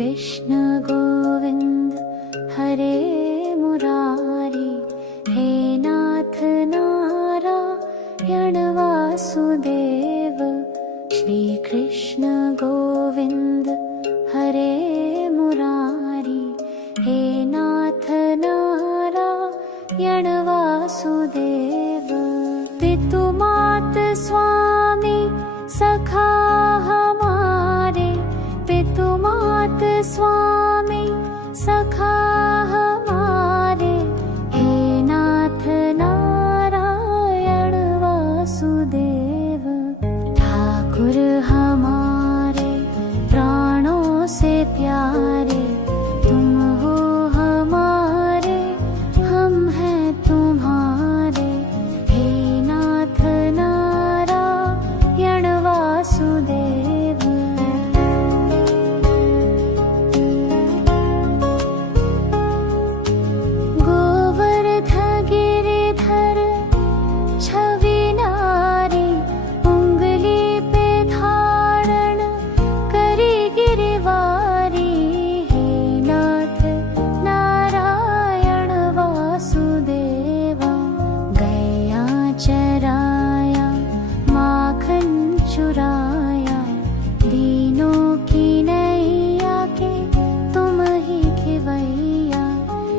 कृष्ण गोविंद हरे मुरारी, हे नाथ नारायण वासुदेव। श्री कृष्ण गोविंद हरे मुरारी, हे नाथ नारायण वासुदेव। पितु मात स्वामी सखा हमारे, पितु मात स्वामी सखा हमारे, हे नाथ नारायण वासुदेव। ठाकुर हमारे प्राणों से प्यारे, तुम हो हमारे, हम हैं तुम्हारे, हे नाथ नारायण वासुदेव। गोवर्ध गिरिधर छवि नारी, उंगली पे धारण करी गिरवारी, हे नाथ नारायण वासुदेवा। गया चराया माखन चुराया, दीनों की नैया के तुम ही खिवैया,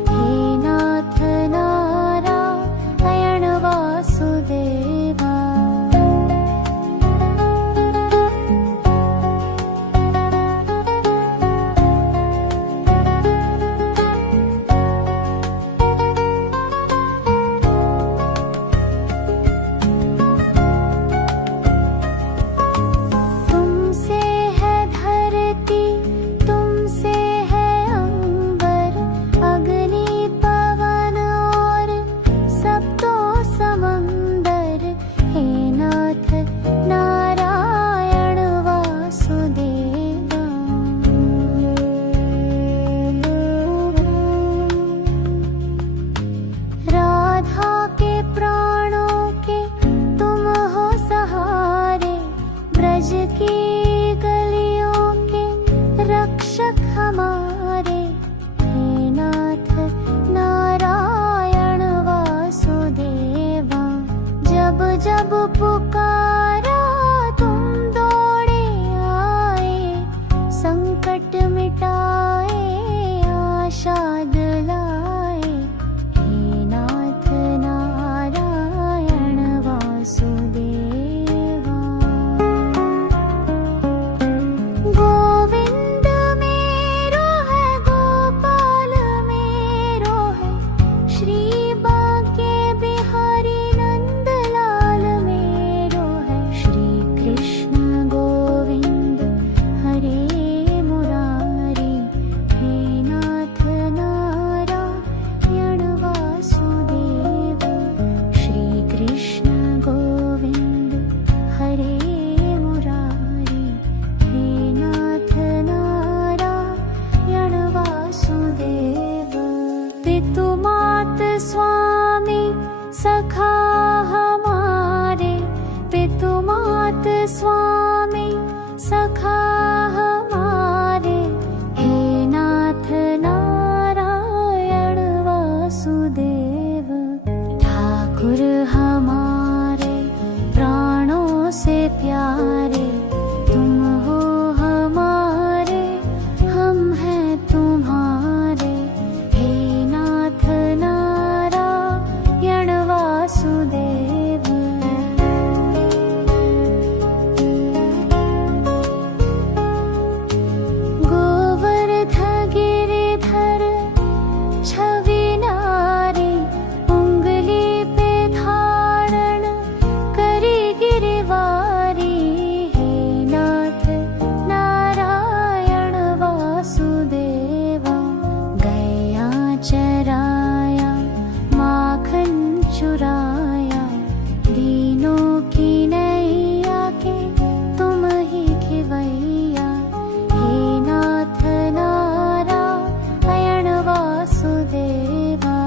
हे नाथ नारायण वासुदेवा। तुमसे है धरती, तुमसे है अंबर, अग्नि पवन और सब तो समंदर, हे नाथ नारायण वासुदेवा। राधा के प्राणों के तुम हो सहारे, ब्रज की गलियों के रक्षक हमारे, हे नाथ नारायण वासुदेवा। जब जब पुकारा तुम दौड़े आए, संकट मिटाए आशा दिलाए, हे नाथ नारायण वासुदेवा। गोविंद मेरो है, गोपाल मेरो है, श्री बांके बिहारी नंदलाल मेरो है। श्री कृष्ण गोविंद हरे मुरारी, हे नाथ नारायण वासुदेव। श्री कृष्ण गोविंद हरे मुरारी, हे नाथ नारायण वासुदेव। पितु मात स्वामी सखा हमारे, पितु मात स्वामी सखा हमारे, हे नाथ नारायण वासुदेव। ठाकुर हमारे प्राणों से प्यारे, तुम हो हमारे, हम हैं तुम्हारे, हे नाथ नारायण वासुदेव। गोवर्ध गिरिधर छवि नारी, उंगली पे धारण करी गिरवारी, हे नाथ नारायण वासुदेवा। गया चराया माखन चुराया, दीनों की नैया के तुम ही खिवैया, हे नाथ नारायण वासुदेवा।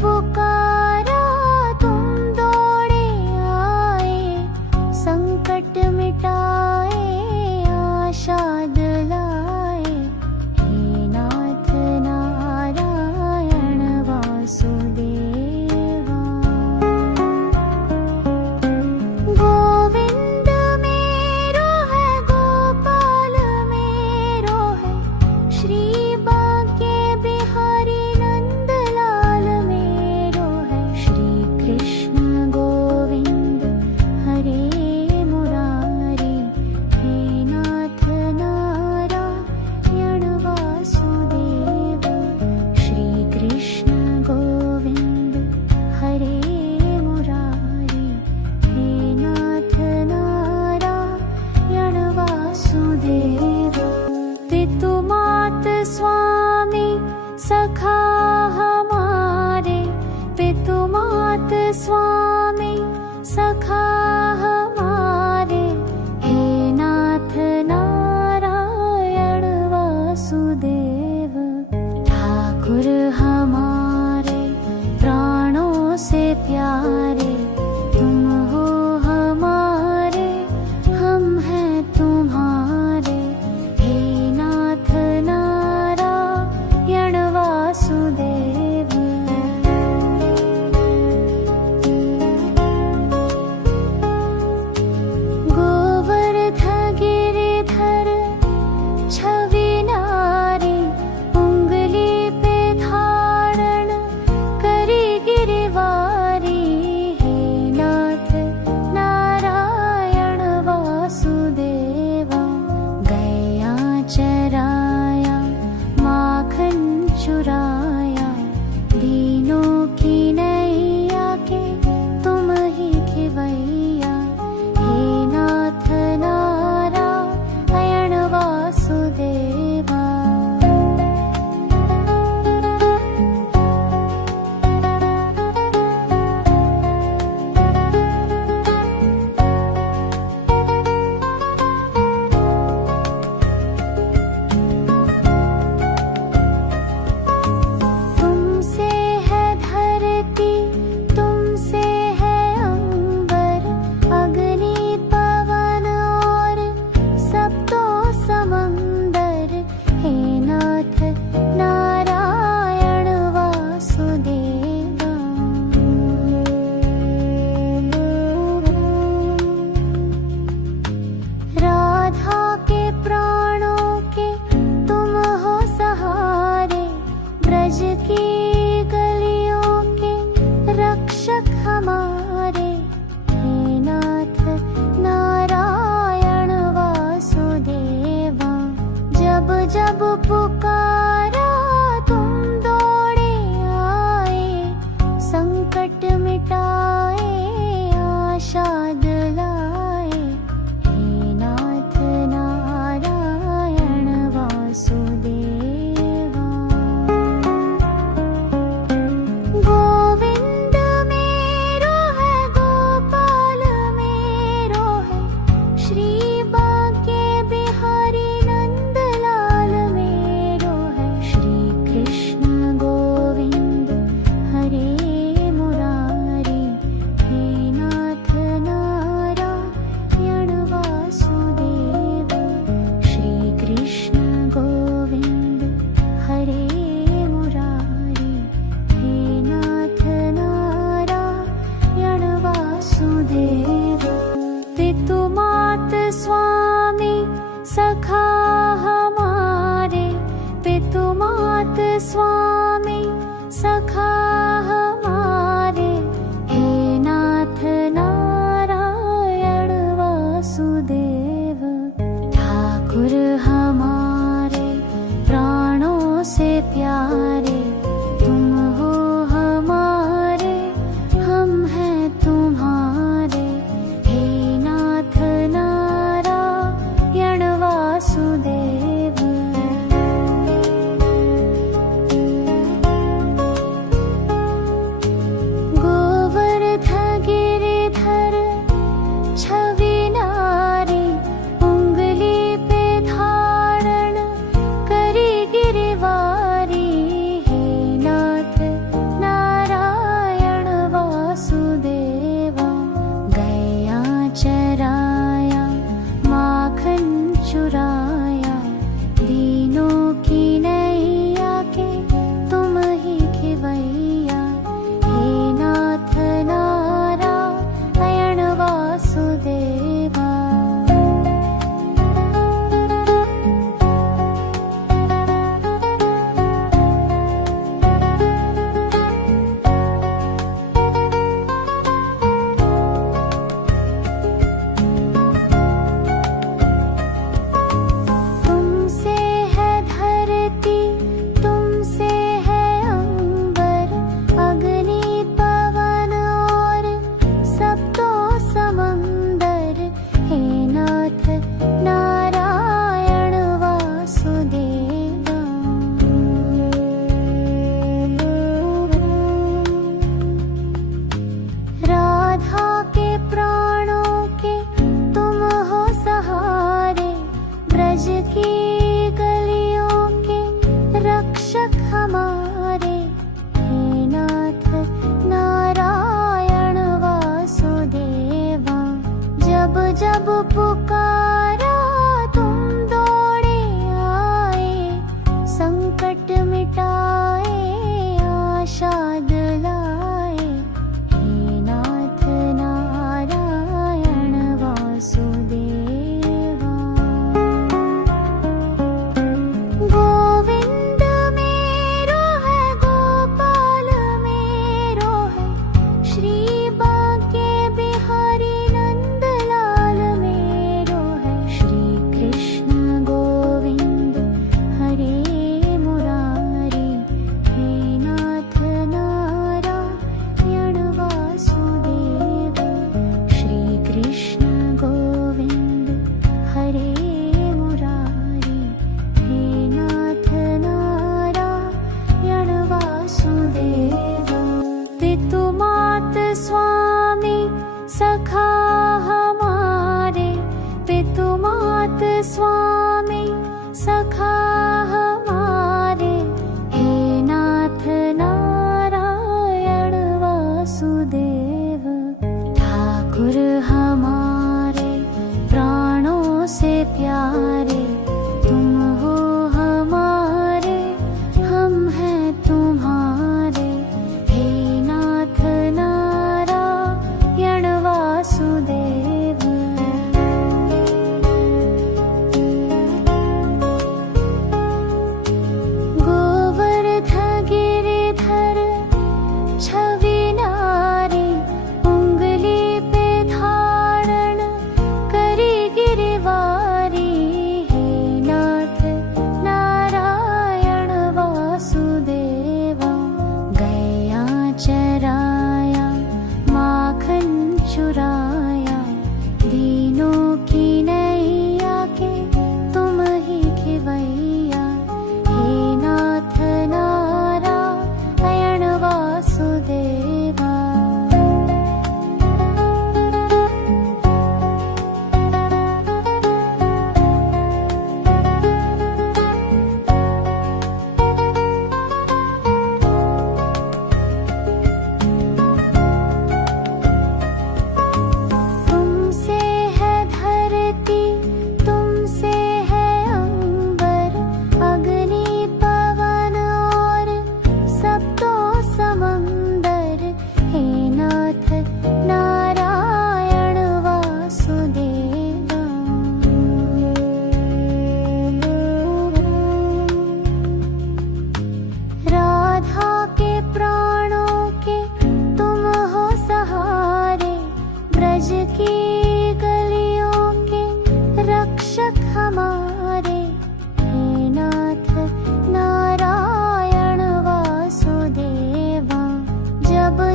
पुकारा तुम दौड़े आए, संकट मिटाए आशा दिलाए। हे नाथ नारायण वासुदेवा, गोविंद मेरो है गोपाल मेरो है, श्री भाग्य बिहारी नंदलाल मेरो है। श्री कृष्ण गोविंद हरे मुरारी, हे नाथ नारायण वासुदेव। श्री कृष्ण गोविंद हरे मुरारी, हे नाथ नारायण वासुदेव। पितु मात स्वामी सखा हमारे, पितु मात स्वामी सखा हमारे, हे नाथ नारायण वासुदेव। ठाकुर हमारे प्राणों से प्यारे, तुम हो हमारे हम हैं तुम्हारे, हे नाथ नारायण वासुदेव। गोवर्ध गिरिधर छवि नारी, उंगली पे धारण करी गिरवारी, हे नाथ नारायण वासुदेवा। गया चराया माखन चुराया, दीनों की नैया के तुम ही खिवैया, हे नाथ नारायण वासुदेवा। तुमसे है धरती तुमसे है अंबर, अग्नि पवन और सब तो समंदर, हे नाथ नारायण वासुदेवा। राधा के प्राणों के तुम हो सहारे, ब्रज की गलियों के रक्षक हमारे, हे नाथ नारायण वासुदेवा। जब जब पुकारा तुम दौड़े आए, संकट मिटाए आशा दिलाए, हे नाथ नारायण वासुदेवा। गोविंद मेरो है गोपाल मेरो है, श्री भाग्य बिहारी नंदलाल मेरो है। श्री कृष्ण गोविंद हरे मुरारी, हे नाथ नारायण वासुदेव। श्री कृष्ण गोविंद हरे मुरारी, हे नाथ नारायण वासुदेव। पितु मात स्वामी सखा हमारे, पितु मात स्वामी सखा हमारे, हे नाथ नारायण वासुदेव। ठाकुर हमारे प्राणों से प्यारे, तुम हो हमारे हम हैं तुम्हारे, हे नाथ नारायण वासुदेव।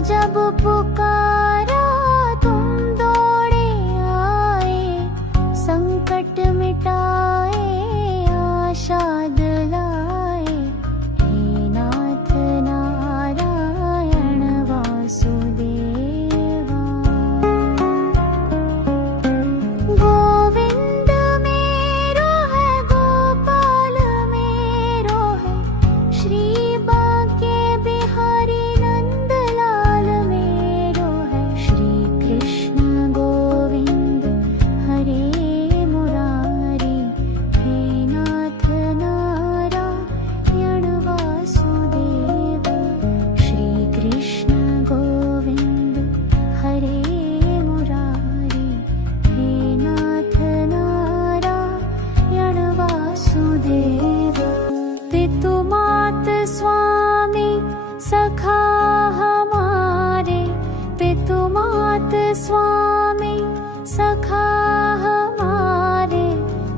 जब पुकारा तुम दौड़े आए, संकट मिटाए आशा दिलाए। हे नाथ नारायण वासुदेवा। गोविंद मेरो है, गोपाल मेरो है, श्री बांके बिहारी नंदलाल मेरो है। श्री कृष्ण गोविंद हरे मुरारी, हे नाथ नारायण वासुदेव। श्री कृष्ण गोविंद हरे मुरारी, हे नाथ नारायण वासुदेव। पितु मात स्वामी सखा हमारे, पितु मात स्वामी सखा हमारे।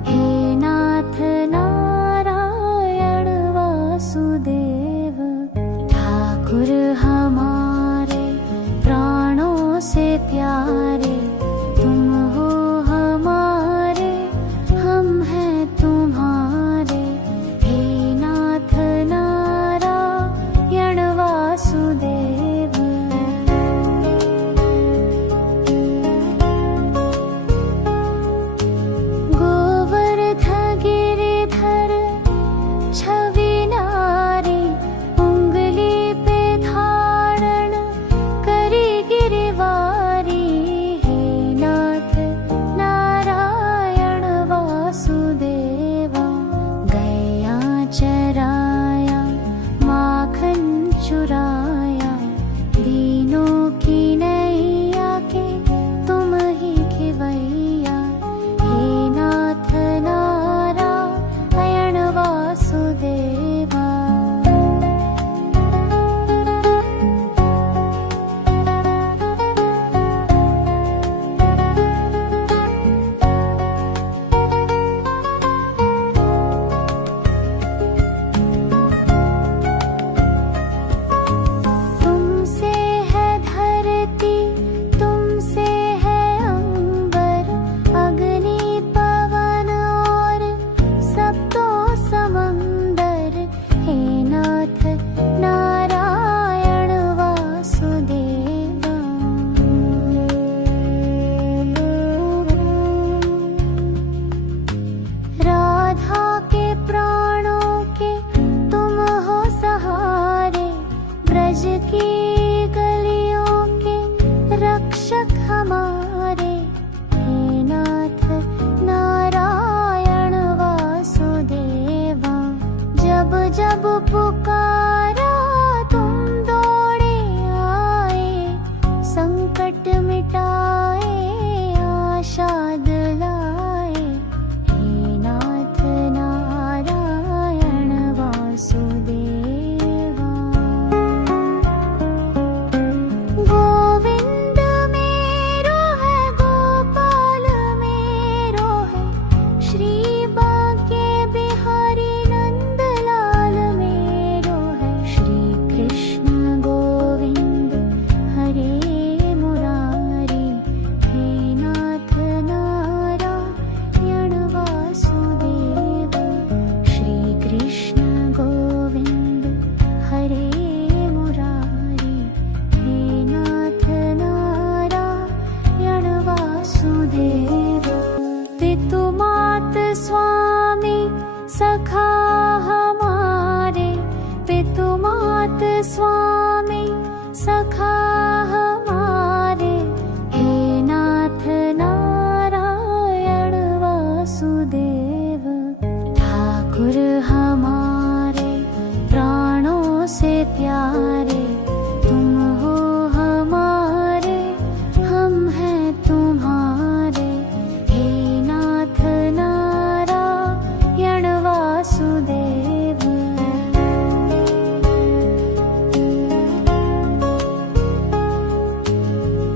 हे नाथ नारायण वासुदेव। ठाकुर हमारे प्राणों से प्यारे, तुम हो हमारे, हम हैं तुम्हारे। हे नाथ नारायण वासुदेव। गोवर्ध गिरिधर छवि नारी, उंगली पे धारण करी गिरवारी। हे नाथ नारायण वासुदेवा। गया चराया माखन चुराया, दीनों की नैया के तुम ही खिवैया। हे नाथ नारायण वासुदेवा। तुमसे है धरती, तुमसे है अंबर, अग्नि पवन और सब तो समंदर। हे नाथ नारायण वासुदेवा। राधा के प्राणों के तुम हो सहारे, ब्रज की गलियों के रक्षक हमारे। हे नाथ नारायण वासुदेवा। जब जब पुकारा तुम दौड़े आए, संकट मिटाए आशा दिलाए। हे नाथ नारायण वासुदेवा। गोविंद मेरो है, गोपाल मेरो है, श्री बांके बिहारी नंदलाल मेरो है। श्री कृष्ण गोविंद हरे मुरारी, हे नाथ नारायण वासुदेव। श्री कृष्ण गोविंद हरे मुरारी, हे नाथ नारायण वासुदेव। पितु मात स्वामी सखा हमारे, पितु मात स्वामी सखा हमारे। हे नाथ नारायण वासुदेव। ठाकुर हमारे प्राणों से प्यारे, तुम हो हमारे, हम हैं तुम्हारे। हे नाथ नारायण वासुदेव।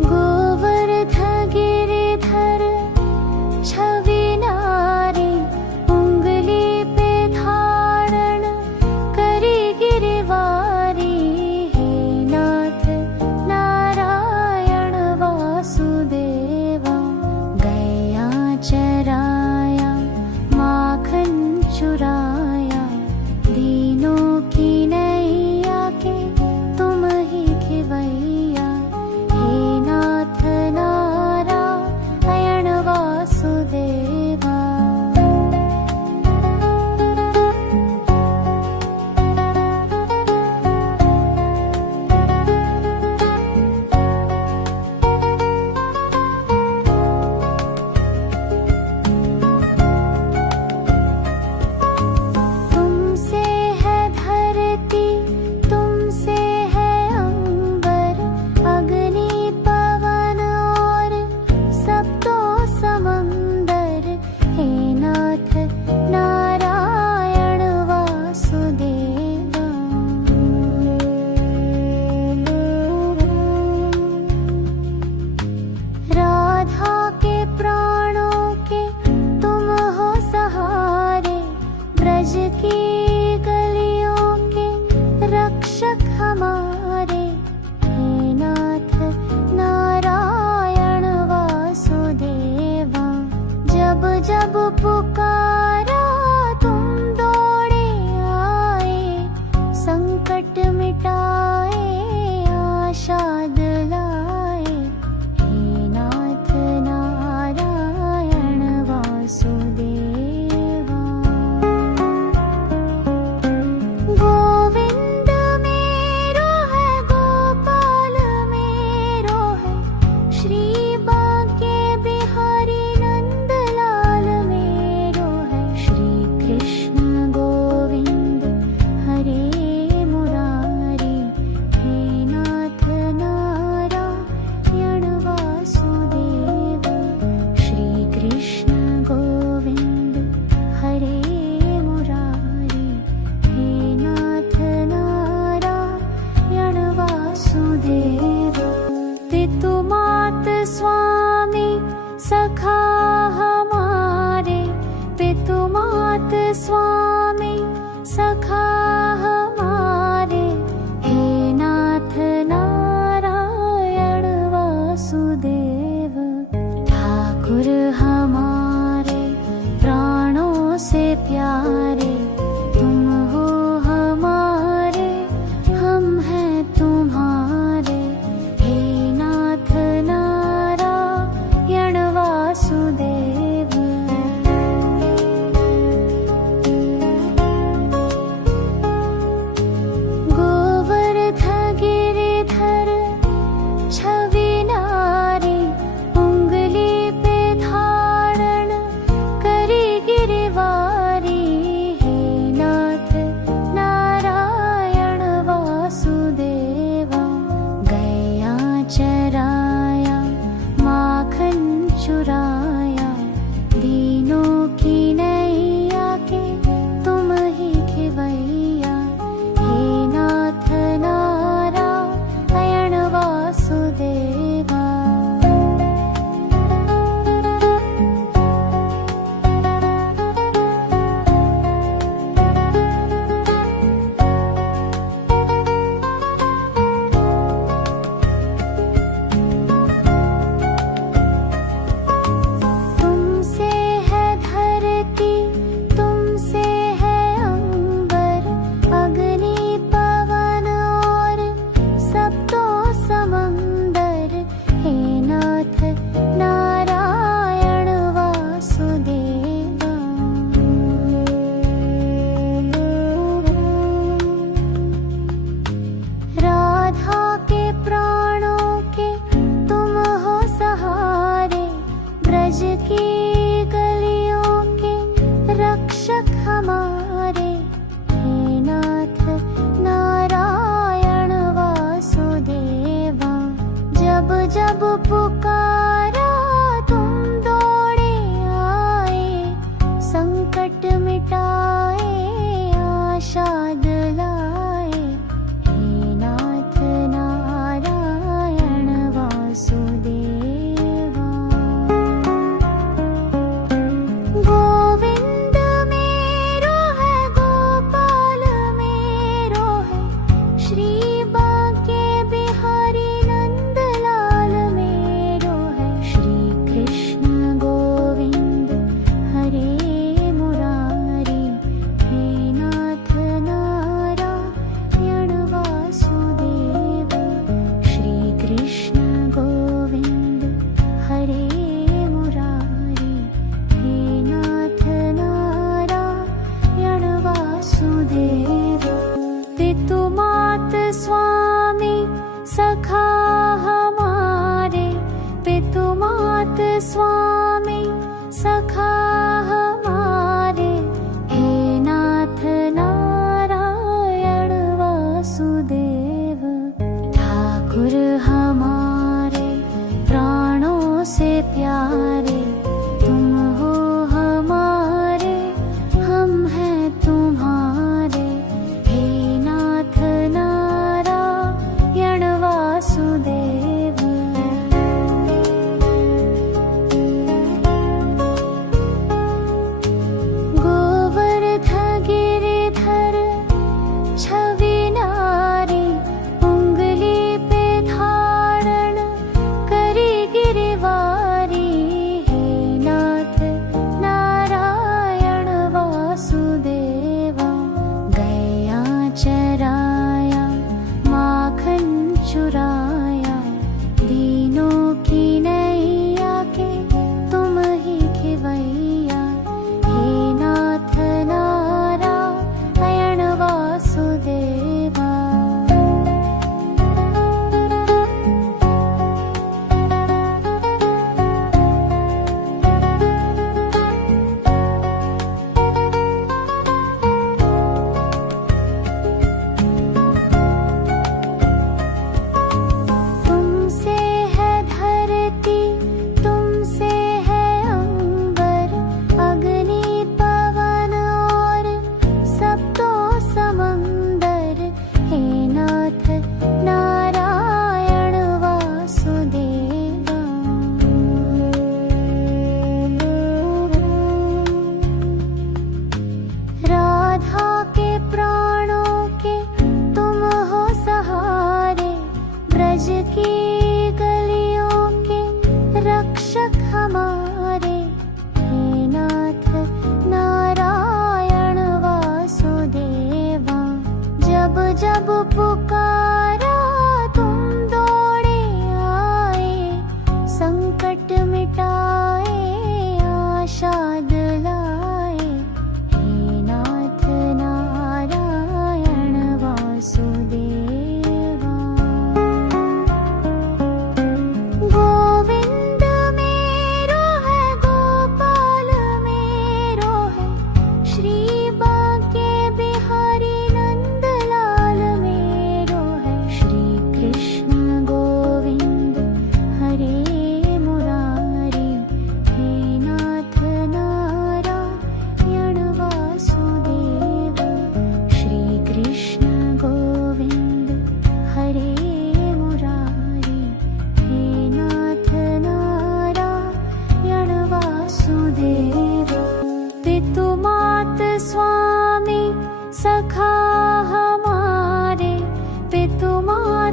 गोवर्ध गिरिधर छवि नारी, उंगली पे धारण करी गिरवारी। हे संकट मिटाए आशा दिलाए, हे नाथ नारायण वासुदेवा। गोविंद मेरो है गोपाल मेरो है, श्री भाग्य बिहारी नंदलाल मेरो है। श्री कृष्ण गोविंद हरे मुरारी, हे नाथ नारायण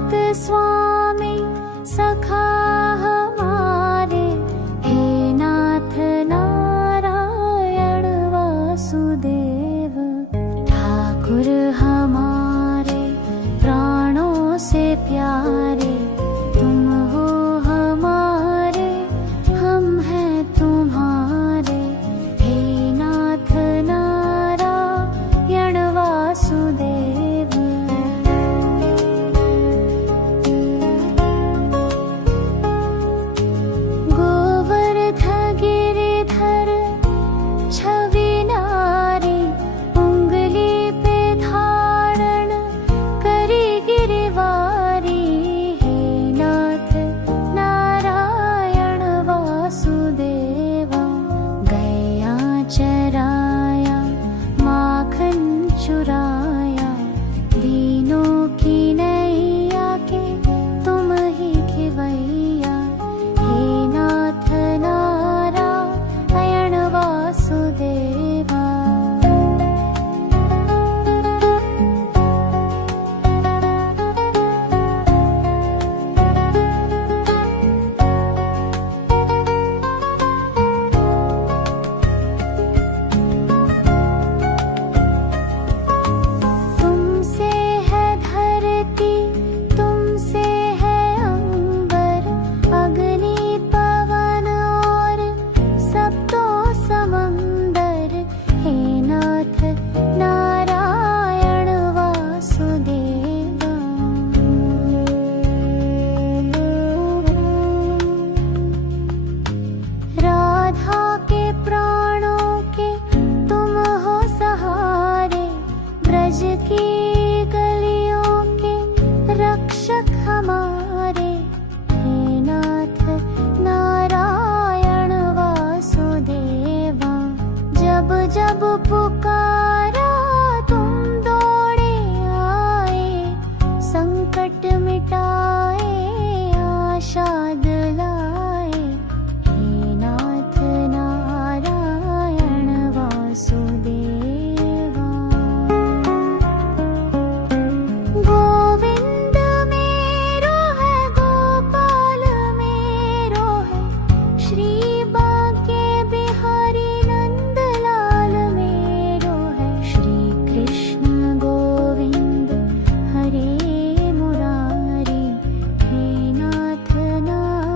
भक्त स्वामी सखा हमारे, हे नाथ नारायण वासुदेव। ठाकुर हमारे प्राणों से प्यारे, तुम हो हमारे, हम हैं तुम्हारे, हे नाथ नारायण वासुदेव। गोवर्ध गिरिधर छवि नारी, उंगली पे धारण करी गिरवारी, हे नाथ नारायण वासुदेवा। गया चराया माखन चुराया, दीनों की नैया के तुम ही खिवैया, हे नाथ नारायण वासुदेवा। तुमसे है धरती, तुमसे है अंबर, अग्नि पवन और सप्तो समंदर, हे नाथ नारायण वासुदेवा। राधा के प्राणों के तुम हो सहारे, ब्रज की गलियों के रक्षक हमारे, हे नाथ नारायण वासुदेवा। जब जब पुकारा तुम दौड़े आए, संकट मिटाए आशा दिलाए, हे नाथ नारायण वासुदेवा। गोविंद मेरो है, गोपाल मेरो है, श्री बांके बिहारी नंदलाल मेरो है। श्री कृष्ण गोविंद हरे मुरारी, हे नाथ नारायण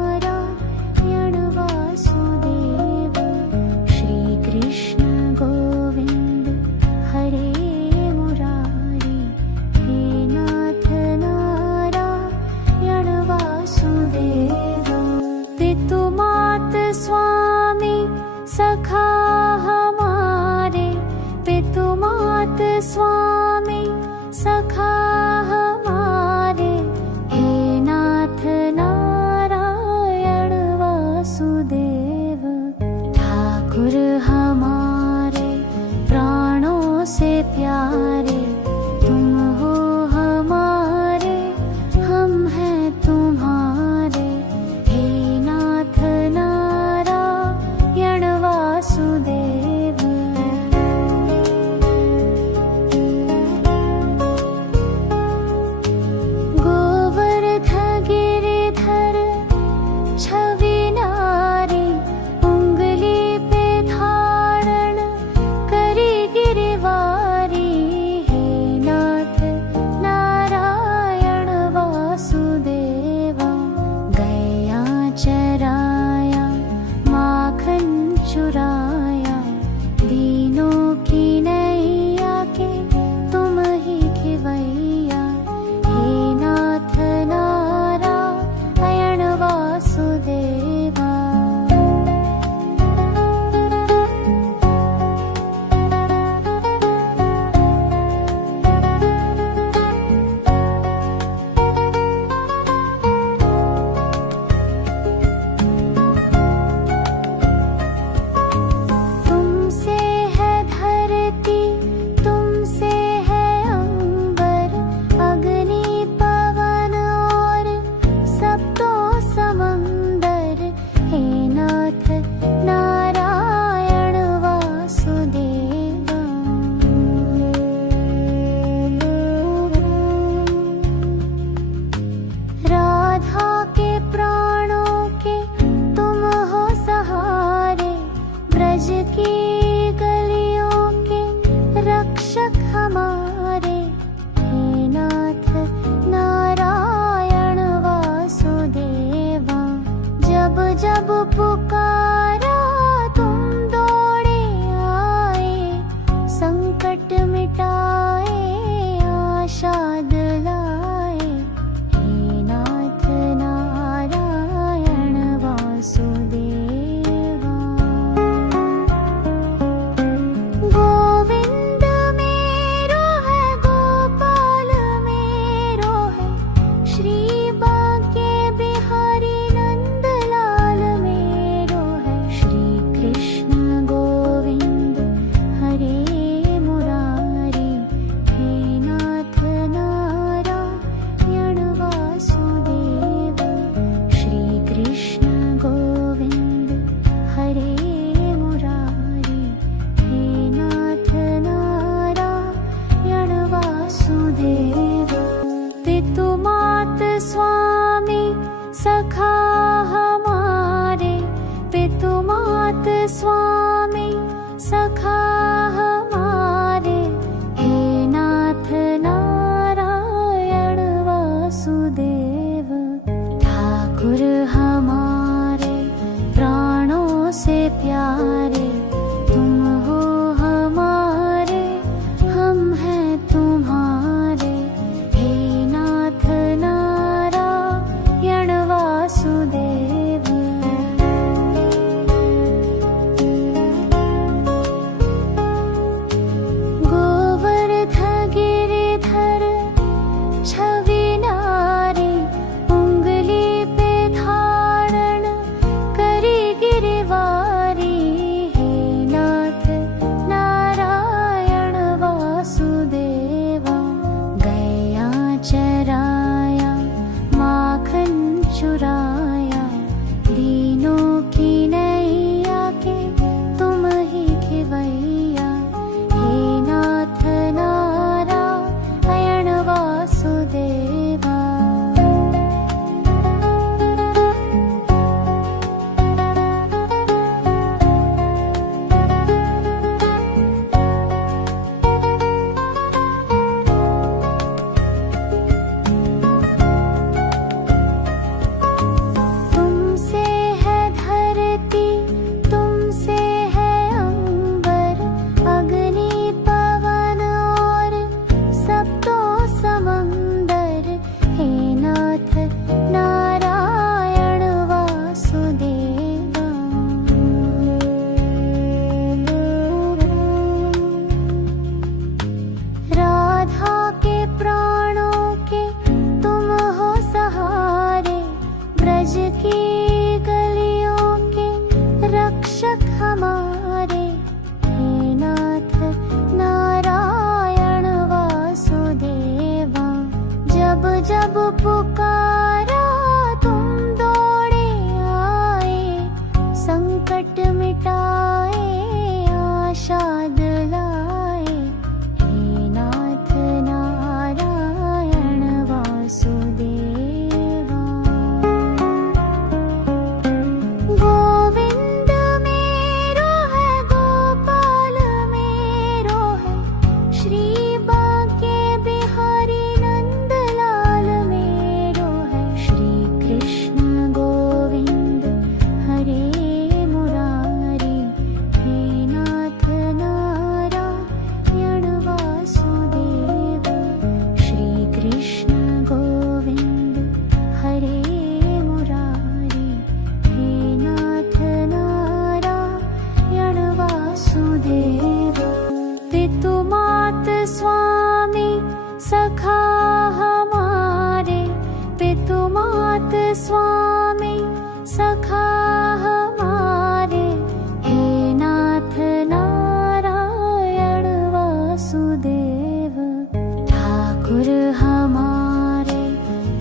मात स्वामी सखा हमारे, पितु मात स्वामी सखा हमारे, हे नाथ नारायण वासुदेव। ठाकुर हमारे प्राणों से प्यारे, तुम हो हमारे, हम हैं तुम्हारे, हे नाथ नारायण वासुदेव। गोवर्ध गिरिधर छवि नारी, उंगली पे धारण करी गिरवारी, हे नाथ नारायण वासुदेवा। गया चराया माखन चुराया, दीनों की नैया के तुम ही खिवैया, हे नाथ नारायण वासुदेवा। तुमसे है धरती, तुमसे है अंबर, अग्नि पवन और सब तो समंदर, हे नाथ नारायण वासुदेवा। राधा के प्राणों के तुम हो सहारे, ब्रज की गलियों के रक्षक हमारे, हे नाथ नारायण वासुदेवा। जब जब पुकारा तुम दौड़े आए, संकट मिटाए आशा दिलाए, हे नाथ नारायण वासुदेवा। गोविंद मेरो है, गोपाल मेरो है, श्री बांके बिहारी नंदलाल मेरो है, श्री कृष्ण गोविंद हरे मुरारी, हे नाथ नारायण वासुदेव। श्री कृष्ण गोविंद हरे मुरारी, हे नाथ नारायण वासुदेव। पितु मात स्वामी सखा हमारे, पितु मात स्वामी सखा हमारे, हे नाथ नारायण वासुदेव। ठाकुर हमारे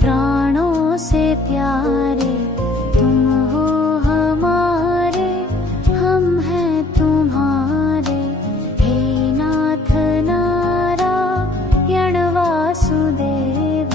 प्राणों से प्यारे, तुम हो हमारे, हम हैं तुम्हारे, हे नाथ नारायण वासुदेव।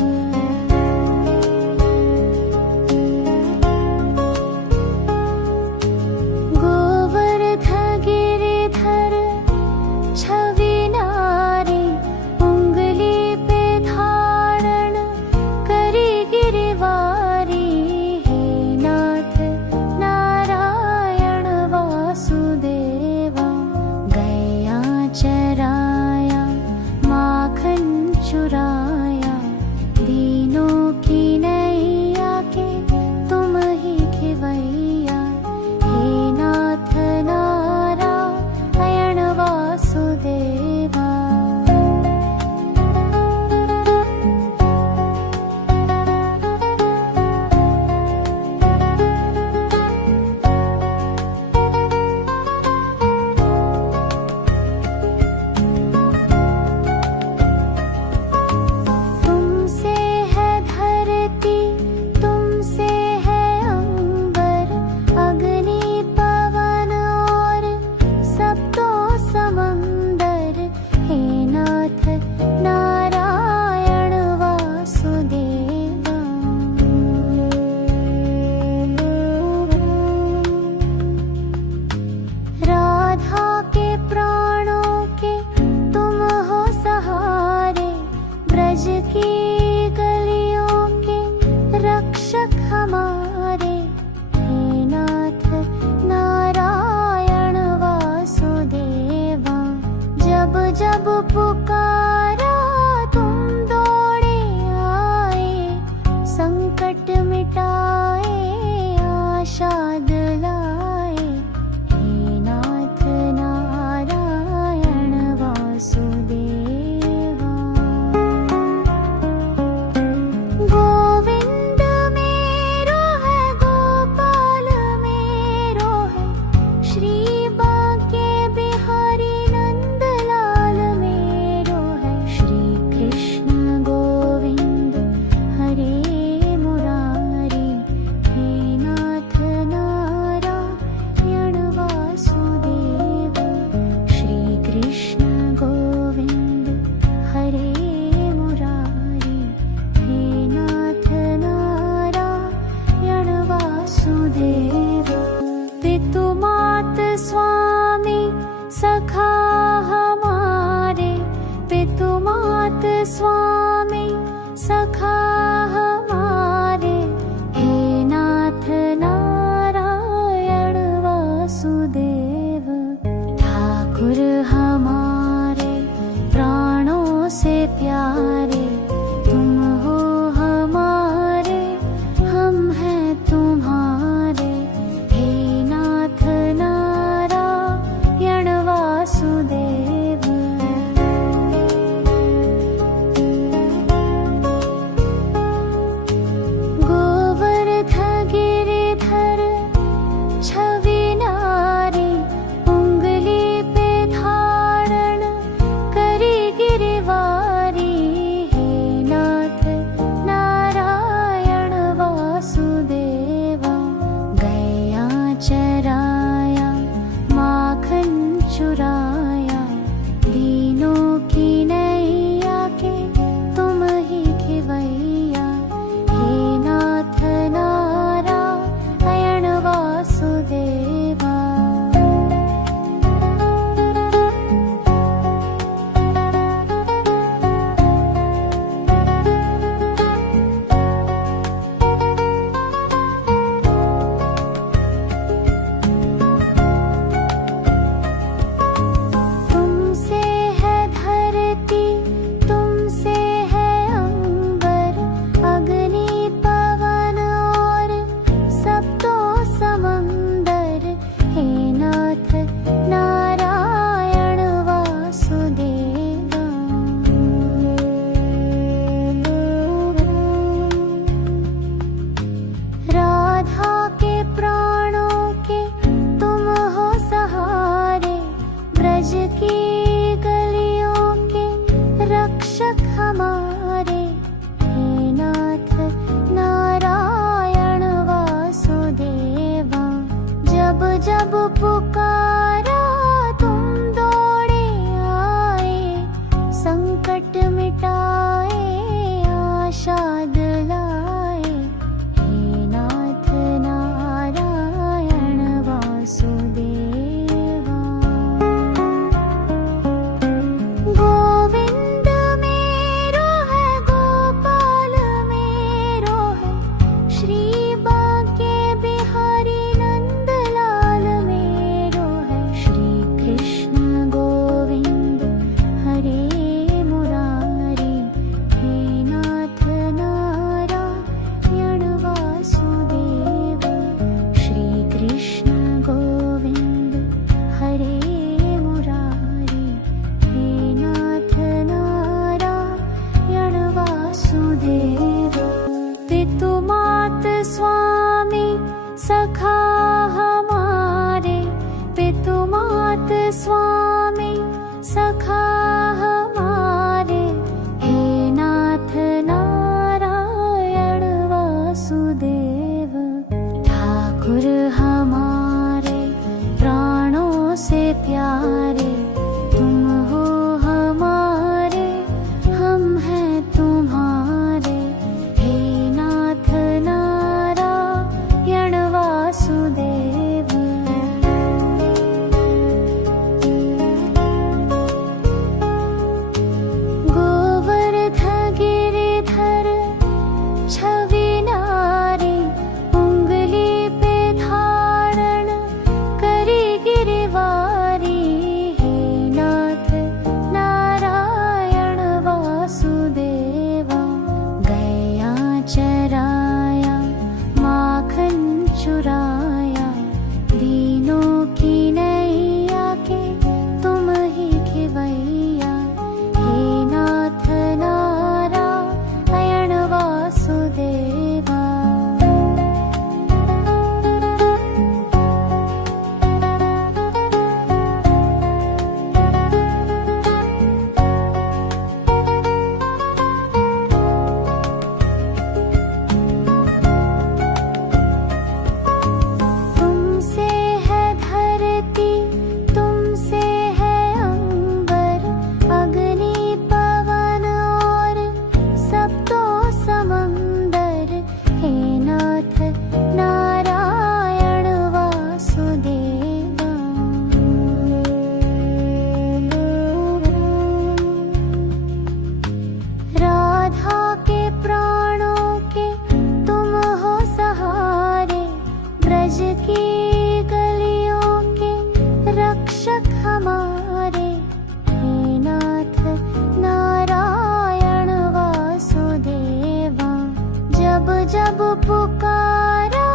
जब पुकारा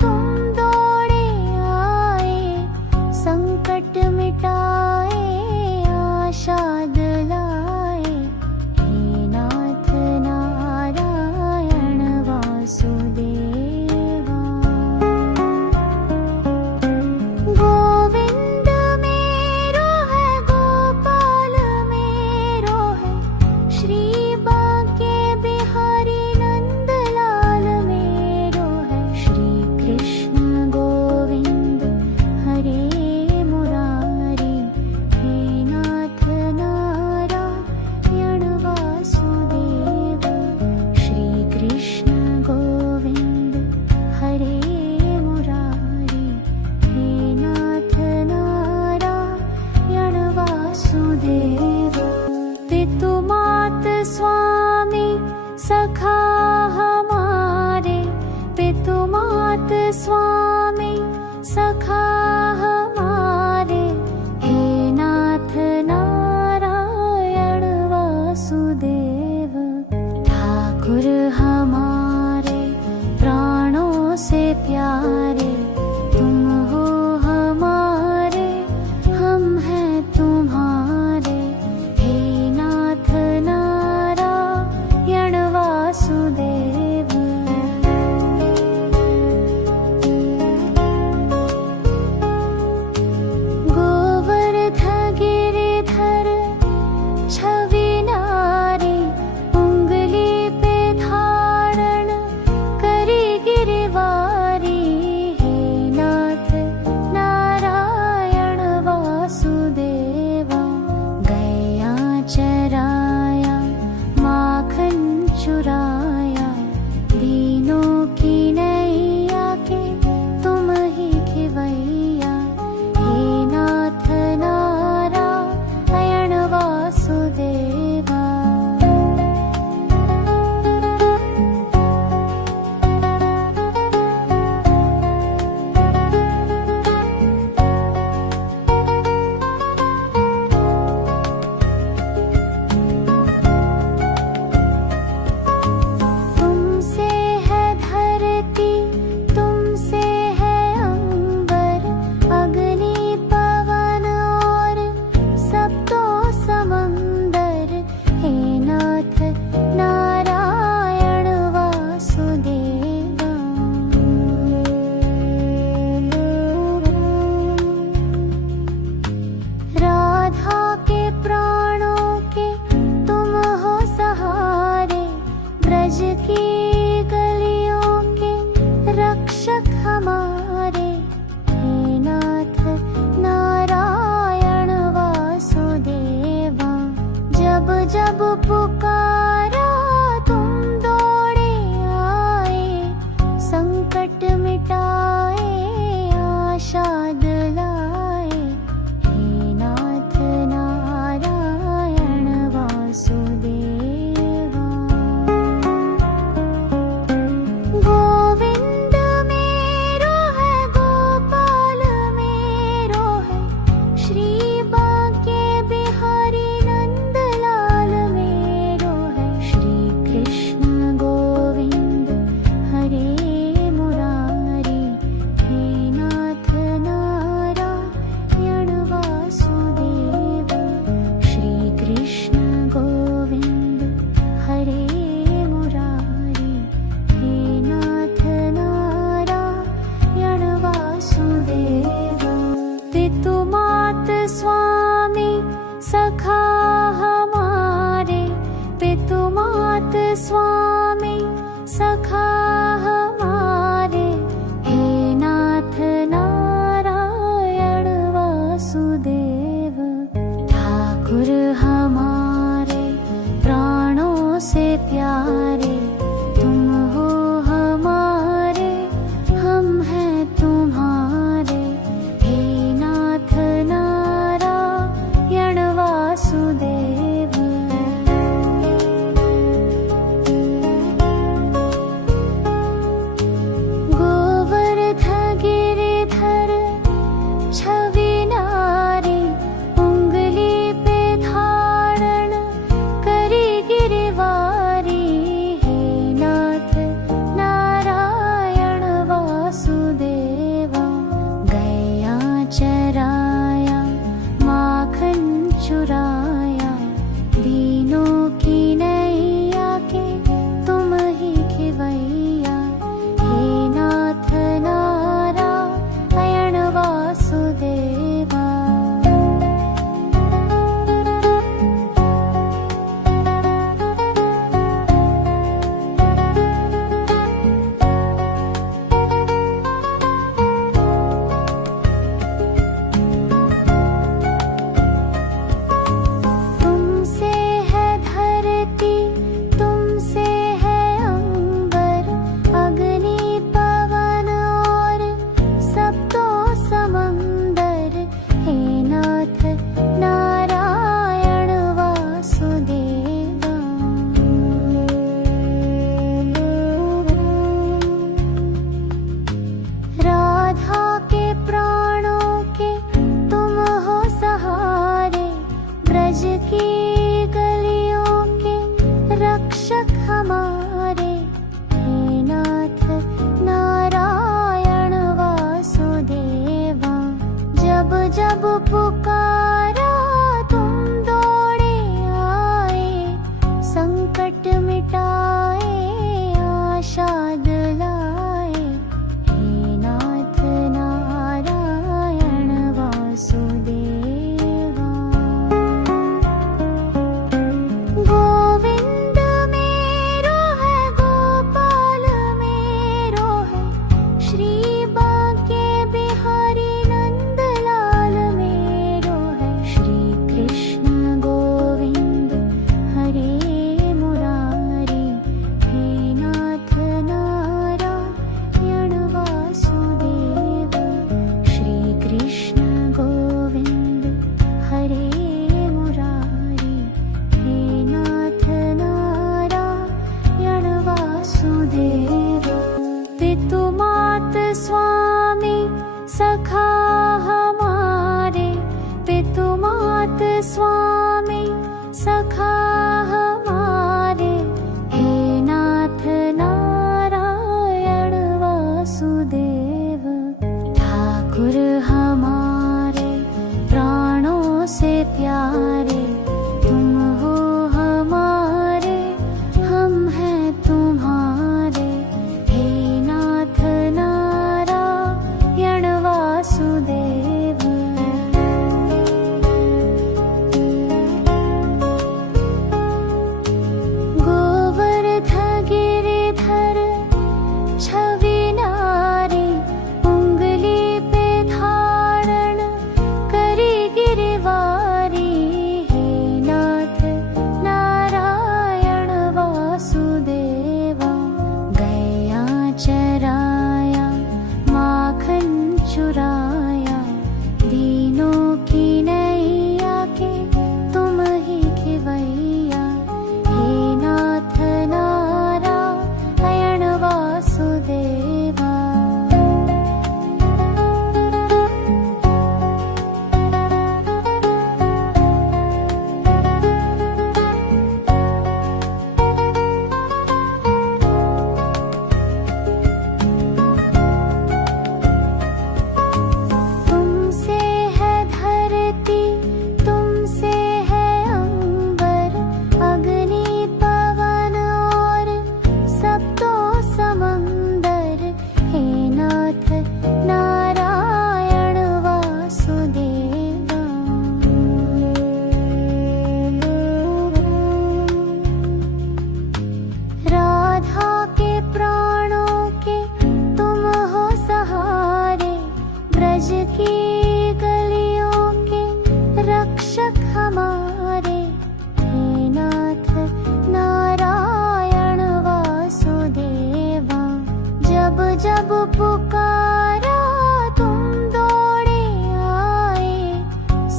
तुम दौड़े आए, संकट मिटाए आशा दिलाए। हे नाथ नारायण वासुदेवा। गोविंद मेरो है, गोपाल मेरो है, श्री बांके बिहारी नंदलाल मेरो है। श्री कृष्ण गोविंद हरे मुरारी, हे नाथ नारायण वासुदेव। श्री कृष्ण गोविंद हरे मुरारी, हे नाथ नारायण वासुदेव। पितु मात स्वामी सखा हमारे, पितु मात स्वामी सखा हमारे। हे नाथ नारायण वासुदेव। ठाकुर हमारे प्राणों से प्यारे, तुम हो हमारे, हम हैं तुम्हारे। हे नाथ नारायण वासुदेव। गोवर्ध गिरिधर छवि नारी, उंगली पे धारण करी गिरवारी। हे नाथ नारायण वासुदेवा। गया चराया माखन चुराया, दीनों की नैया के तुम ही खिवैया। हे नाथ नारायण वासुदेवा। तुमसे है धरती, तुमसे है अंबर, अग्नि पवन और सब तो समंदर। हे नाथ नारायण वासुदेवा। राधा के प्राणों के तुम हो सहारे, ब्रज की गलियों के रक्षक हमारे। हे नाथ नारायण वासुदेवा। जब जब पुकारा तुम दौड़े आए, संकट मिटाए आशा दिलाए। हे नाथ नारायण वासुदेवा। गोविंद मेरो है, गोपाल मेरो है, श्री बांके बिहारी नंदलाल मेरो है। श्री कृष्ण गोविंद हरे मुरारी, हे नाथ नारायण वासुदेव। श्री कृष्ण गोविंद हरे मुरारी, हे नाथ नारायण वासुदेव। पितु मात स्वामी सखा हमारे, पितु मात स्वामी सखा हमारे। हे नाथ नारायण वासुदेव। ठाकुर हमारे प्राणों से प्यारे, तुम हो हमारे, हम हैं तुम्हारे। हे नाथ नारायण वासुदेव। पितु मात स्वामी सखा हमारे, पितु मात स्वामी सखा हमारे, हे नाथ नारायण वासुदेव। ठाकुर हमारे प्राणों से प्यारे, तुम हो हमारे, हम हैं तुम्हारे, हे नाथ नारायण वासुदेव। गोवर्ध गिरिधर छवि नारी, उंगली पे धारण करी गिरवारी, हे नाथ नारायण वासुदेवा। गया चराया माखन चुराया, दीनों की नैया के तुम ही खिवैया, हे नाथ नारायण वासुदेवा। तुमसे है धरती, तुमसे है अंबर, अग्नि पवन और सब तो समंदर, हे नाथ नारायण वासुदेवा। राधा के प्राणों के तुम हो सहारे, ब्रज की गलियों के रक्षक हमारे, हे नाथ नारायण वासुदेवा। जब जब पुकारा तुम दौड़े आए,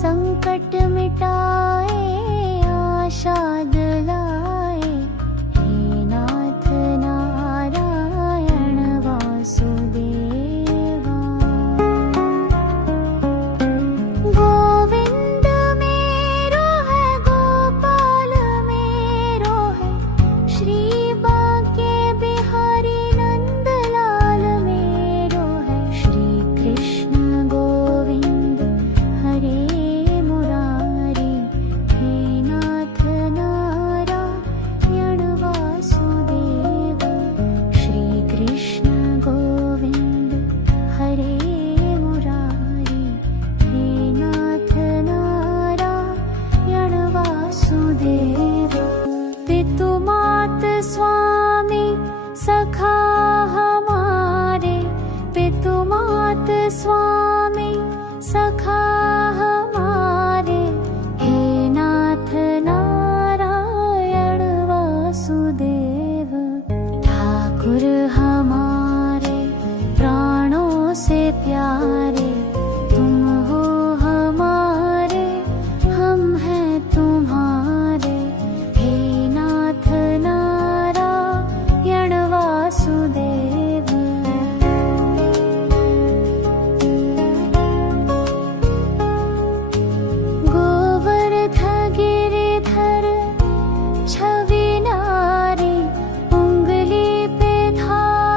संकट मिटाए आशा दिलाए, हे नाथ नारायण वासुदेवा। गोविंद मेरो है, गोपाल मेरो है, श्री बांके बिहारी नंदलाल मेरो है, श्री कृष्ण गोविंद हरे मुरारी, हे नाथ नारायण वासुदेव। श्री कृष्ण गोविंद हरे मुरारी, हे नाथ नारायण वासुदेव। पितु मात स्वामी सखा हमारे, पितु मात स्वामी सखा हमारे, हे नाथ नारायण वासुदेव। ठाकुर हमारे प्राणों से प्यारे, तुम हो हमारे, हम हैं तुम्हारे, हे नाथ नारायण वासुदेव। गोवर्ध गिरिधर छवि नारी, उंगली पे धारण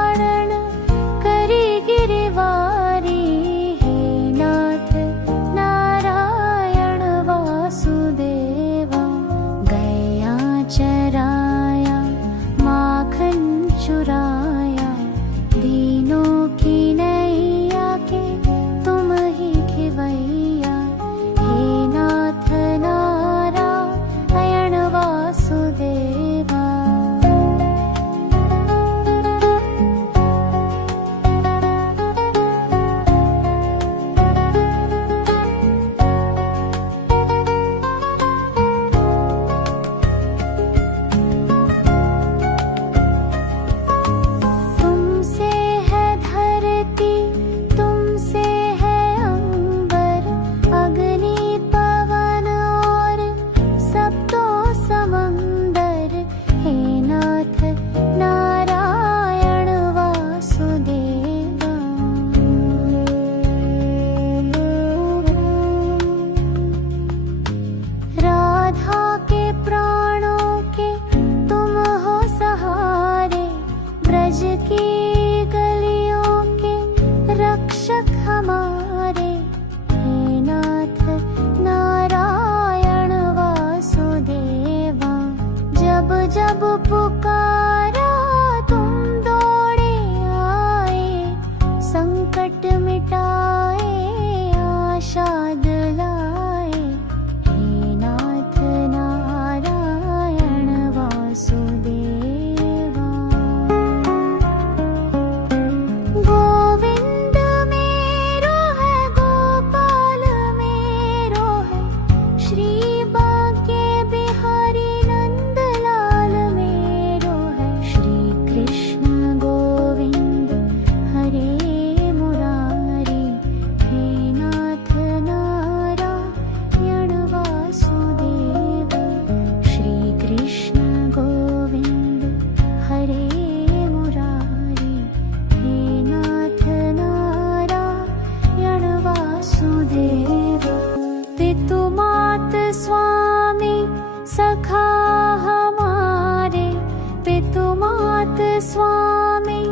स्वामी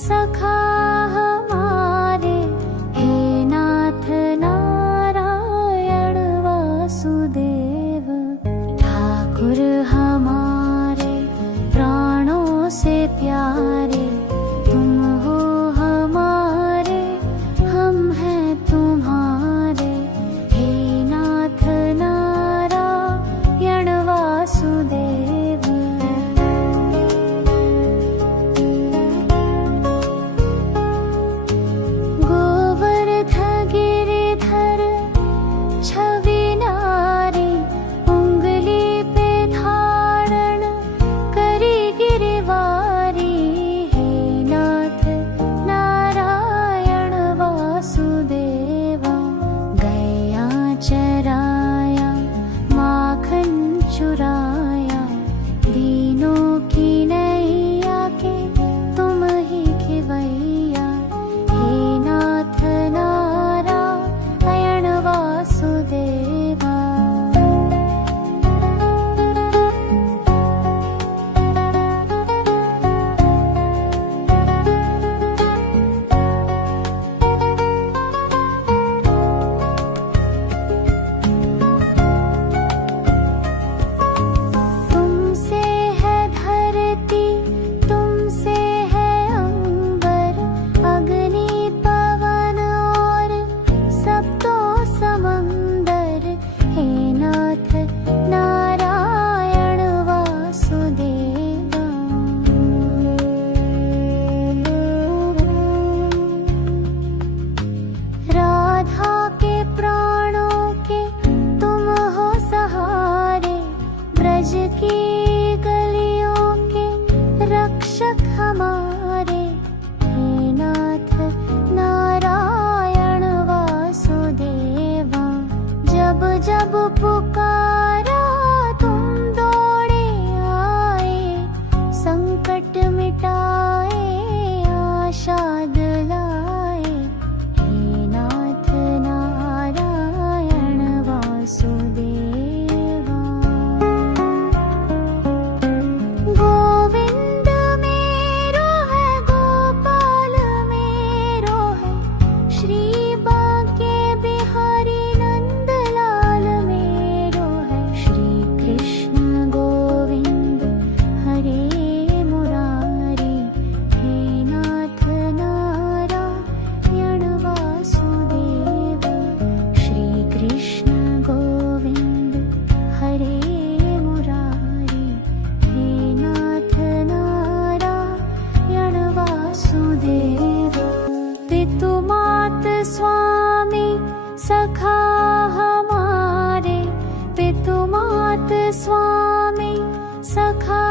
सखा हमारे, हे नाथ नारायण वासुदेव। ठाकुर हमारे प्राणों से प्यारे, तुम हो हमारे, हम हैं तुम्हारे, हे नाथ नारायण वासुदेव। गोवर्ध गिरिधर छवि नारी, उंगली पे धारण करी गिरवारी, हे नाथ नारायण वासुदेवा। गया चराया माखन चुराया, दीनों की नैया के तुम ही खिवैया, हे नाथ नारायण वासुदेवा। तुमसे है धरती, तुमसे है अंबर, अग्नि पवन और सब तो समंदर, हे नाथ नारायण वासुदेवा। राधा के प्राणों के तुम हो सहारे, ब्रज की गलियों के रक्षक हमारे, हे नाथ नारायण वासुदेवा। जब जब पुकारा तुम दौड़े आए, संकट मिटाए आशा दिलाए, हे नाथ नारायण वासुदेवा। गोविंद मेरो है, गोपाल मेरो है, श्री बांके बिहारी नंदलाल मेरो है, श्री कृष्ण गोविंद हरे मुरारी, हे नाथ नारायण वासुदेव। श्री कृष्ण गोविंद हरे मुरारी, हे नाथ नारायण वासुदेव। पितु मात स्वामी सखा हमारे, पितु मात स्वामी सखा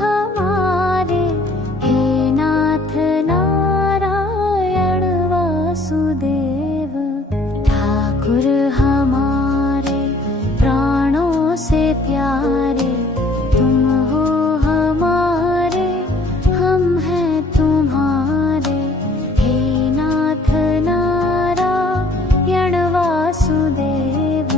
हमारे, हे नाथ नारायण वासुदेव। ठाकुर हमारे प्राणों से प्यारे, तुम हो हमारे, हम हैं तुम्हारे, हे नाथ नारायण वासुदेव।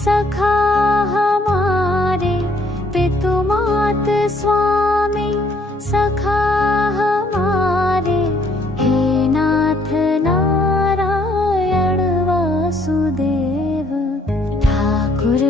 सखा हमारे, पितु मात स्वामी सखा हमारे, हे नाथ नारायण वासुदेव ठाकुर